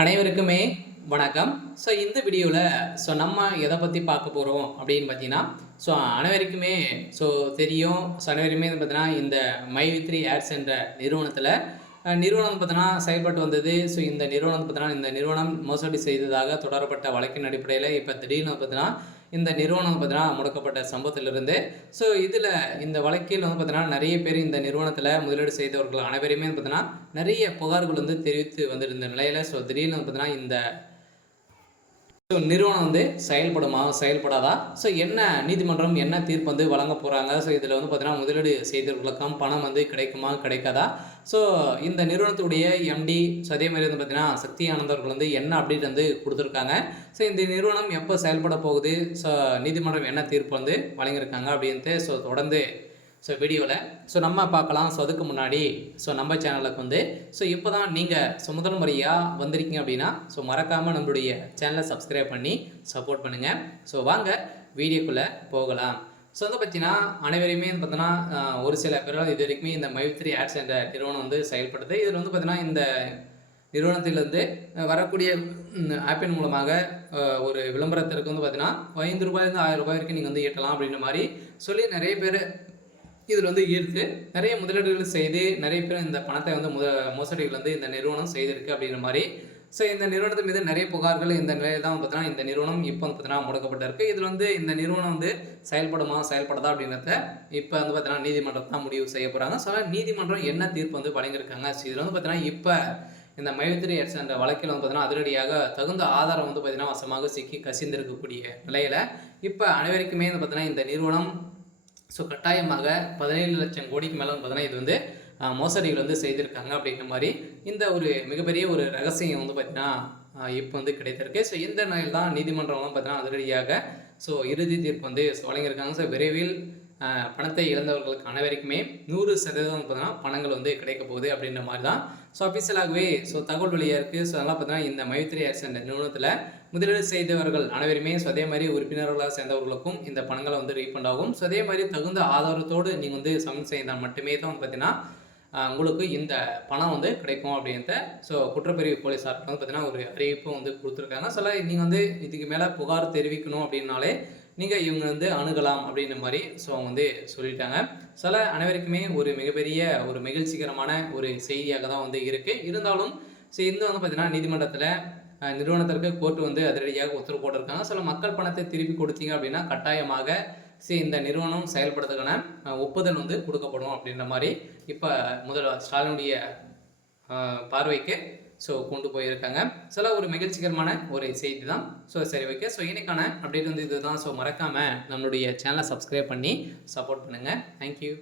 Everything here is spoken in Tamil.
அனைவருக்குமே வணக்கம். ஸோ இந்த வீடியோவில் நம்ம எதை பற்றி பார்க்க போகிறோம் அப்படின்னு பார்த்தீங்கன்னா, ஸோ அனைவருக்குமே தெரியும். அனைவருமே பார்த்தீங்கன்னா இந்த மை3 ஆட்ஸ் என்ற நிறுவனத்தில் நிறுவனம் பார்த்தீங்கன்னா செயல்பட்டு வந்தது. ஸோ இந்த நிறுவனம் பார்த்தீங்கன்னா இந்த நிறுவனம் மோசடி செய்ததாக தொடரப்பட்ட வழக்கின் அடிப்படையில் இப்போ திடீர்னு பார்த்தீங்கன்னா இந்த நிறுவனம் பார்த்தீங்கன்னா முடக்கப்பட்ட சம்பவத்திலிருந்து இதில் இந்த வழக்கில் பார்த்தீங்கன்னா நிறைய பேர் இந்த நிறுவனத்தில் முதலீடு செய்தவர்கள் அனைவருமே பார்த்தீங்கன்னா நிறைய புகார்கள் தெரிவித்து வந்திருந்த நிலையில் திடீர்னு பார்த்தீங்கன்னா இந்த நிறுவனம் செயல்படுமா செயல்படாதா என்ன நீதிமன்றம் என்ன தீர்ப்பு வழங்க போகிறாங்க இதில் பார்த்தீங்கன்னா முதலீடு செய்தவர்களுக்கும் பணம் கிடைக்குமா கிடைக்காதா இந்த நிறுவனத்துடைய எம்டி அதே மாதிரி பார்த்தீங்கன்னா சக்தி ஆனந்தவர்கள் என்ன அப்டேட் கொடுத்துருக்காங்க இந்த நிறுவனம் எப்போ செயல்பட போகுது நீதிமன்றம் என்ன தீர்ப்பு வழங்கியிருக்காங்க அப்படின்ட்டு தொடர்ந்து வீடியோவில் நம்ம பார்க்கலாம். அதுக்கு முன்னாடி நம்ம சேனலுக்கு இப்போ தான் நீங்கள் முதல் முறையாக வந்திருக்கீங்க அப்படின்னா மறக்காமல் நம்மளுடைய சேனலை சப்ஸ்கிரைப் பண்ணி சப்போர்ட் பண்ணுங்கள். வாங்க வீடியோக்குள்ளே போகலாம். பார்த்தீங்கன்னா அனைவரையுமே பார்த்தோன்னா ஒரு சில பேரால் இது வரைக்குமே இந்த மை3 ஆட்ஸ் என்ற நிறுவனம் செயல்படுது. இதில் பார்த்தீங்கன்னா இந்த நிறுவனத்திலிருந்து வரக்கூடிய ஆப்பின் மூலமாக ஒரு விளம்பரத்திற்கு பார்த்தீங்கன்னா ₹5 1000 வரைக்கும் நீங்கள் ஈட்டலாம் அப்படின்ற மாதிரி சொல்லி நிறைய பேர் இதில் ஈர்த்து நிறைய முதலீடுகள் செய்து நிறைய பேர் இந்த பணத்தை மோசடிகள் இந்த நிறுவனம் செய்திருக்கு அப்படின்ற மாதிரி இந்த நிறுவனத்தின் மீது நிறைய புகார்கள் இந்த நிலையில் தான் பார்த்தீங்கன்னா இந்த நிறுவனம் இப்போ பார்த்தீங்கன்னா முடக்கப்பட்டிருக்கு. இதில் இந்த நிறுவனம் செயல்படுமா செயல்படுதா அப்படின்றத இப்போ பார்த்தீங்கன்னா நீதிமன்றம் தான் முடிவு செய்ய போகிறாங்க. நீதிமன்றம் என்ன தீர்ப்பு வழங்கியிருக்காங்க இதில் பார்த்தீங்கன்னா இப்போ இந்த மை3 ஆட்ஸ் என்ற வழக்கில் பார்த்தீங்கன்னா அதிரடியாக தகுந்த ஆதாரம் பார்த்தீங்கன்னா வசமாக சிக்கி கசிந்திருக்கக்கூடிய நிலையில் இப்போ அனைவருக்குமே பார்த்தீங்கன்னா இந்த நிறுவனம் கட்டாயமாக 17 லட்சம் கோடிக்கு மேலே பார்த்தீங்கன்னா இது மோசடிகள் செய்திருக்காங்க அப்படிங்கிற மாதிரி இந்த ஒரு மிகப்பெரிய ஒரு ரகசியம் பார்த்தீங்கன்னா இப்போ கிடைத்திருக்கு. இந்த நிலையில் தான் நீதிமன்றம்லாம் பார்த்தீங்கன்னா அதிரடியாக இறுதி தீர்ப்பு வழங்கியிருக்காங்க. விரைவில் பணத்தை இழந்தவர்களுக்கு அனைவருக்குமே 100% பார்த்தீங்கன்னா பணங்கள் கிடைக்க போகுது அப்படின்ற மாதிரி தான் அஃபிஷியலாகவே தகவல் வெளியாக இருக்குது. அதெல்லாம் பார்த்தீங்கன்னா இந்த மை3 ஆட்ஸ் என்ற நிறுவனத்தில் முதலீடு செய்தவர்கள் அனைவருமே அதே மாதிரி உறுப்பினர்களாக சேர்ந்தவர்களுக்கும் இந்த பணங்களை ரீஃபண்ட் ஆகும். அதே மாதிரி தகுந்த ஆதாரத்தோடு நீங்கள் சப்மிட் செய்தால் மட்டுமே தான் பார்த்தீங்கன்னா உங்களுக்கு இந்த பணம் கிடைக்கும் அப்படின்ட்டு குற்றப்பிரிவு போலீஸாருக்கு பார்த்தீங்கன்னா ஒரு அறிவிப்பு கொடுத்துருக்காங்க. நீங்கள் இதுக்கு மேலே புகார் தெரிவிக்கணும் அப்படின்னாலே நீங்கள் இவங்க அணுகலாம் அப்படின்ற மாதிரி அவங்க சொல்லிட்டாங்க. அனைவருக்குமே ஒரு மிகப்பெரிய ஒரு மகிழ்ச்சிகரமான ஒரு செய்தியாக தான் இருக்குது. இருந்தாலும் இந்த பார்த்தீங்கன்னா நீதிமன்றத்தில் நிறுவனத்திற்கு கோர்ட்டு அதிரடியாக உத்தரவு போட்டிருக்காங்க. மக்கள் பணத்தை திருப்பி கொடுத்தீங்க அப்படின்னா கட்டாயமாக இந்த நிறுவனம் செயல்படுறதுக்கான ஒப்புதல் கொடுக்கப்படும் அப்படின்ற மாதிரி இப்போ முதல்வர் ஸ்டாலினுடைய பார்வைக்கு கொண்டு போயிருக்காங்க. ஒரு மகிழ்ச்சிகரமான ஒரு செய்தி தான். சரி ஓகே. இன்னைக்கான அப்டேட் இதுதான். மறக்காமல் நம்மளுடைய சேனலை சப்ஸ்கிரைப் பண்ணி சப்போர்ட் பண்ணுங்கள். தேங்க்யூ.